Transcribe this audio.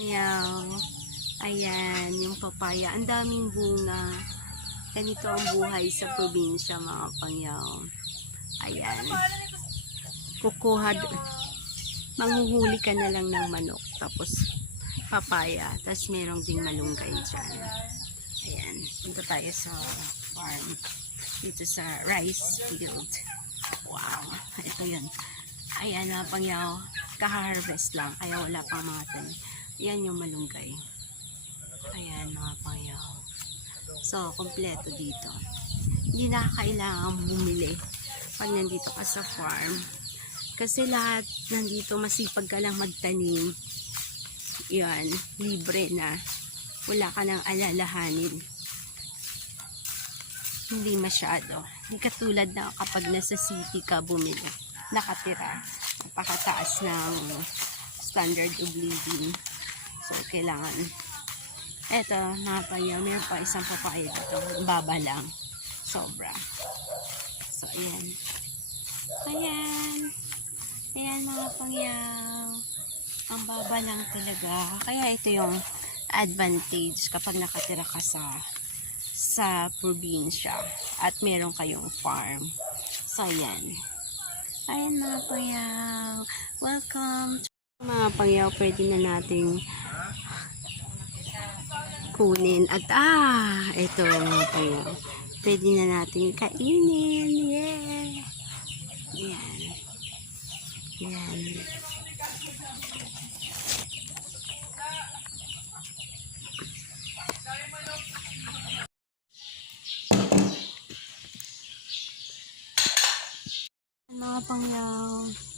Pangyaw. Ayan, yung papaya. Ang daming bunga. Ganito ang buhay sa probinsya, mga pangyaw. Ayan. Kukuha, manghuhuli ka na lang ng manok. Tapos, papaya. Tapos, merong ding malunggay dyan. Ayan. Punta tayo sa farm. Dito sa rice field. Wow. Ito yun. Ayan, mga pangyaw. Kaharvest lang. Kaya wala pang mga tanim. Ayan yung malunggay. Ayan, mga pangyaw. So, kompleto dito. Hindi na kailangan bumili pag nandito ka sa farm. Kasi lahat nandito masipag ka lang magtanim. Yan, libre na. Wala ka nang alalahanin. Hindi masyado. Hindi katulad na kapag nasa city ka bumili. Nakatira. Napakataas ng standard of living. So, kailangan Eto, mga pangyaw, meron pa isang papaya dito. Baba lang. Sobra. So, ayan. Ayan. Ayan, mga pangyaw. Ang baba lang talaga. Kaya ito yung advantage kapag nakatira ka sa sa probinsya at meron kayong farm. So, ayan. Ayan, mga pangyaw. Welcome. Mga pangyaw, pwede na nating kunin at ah, ito payo. Pwede na natin kainin. Yeah. Yan. Yan. Mga pangyaw.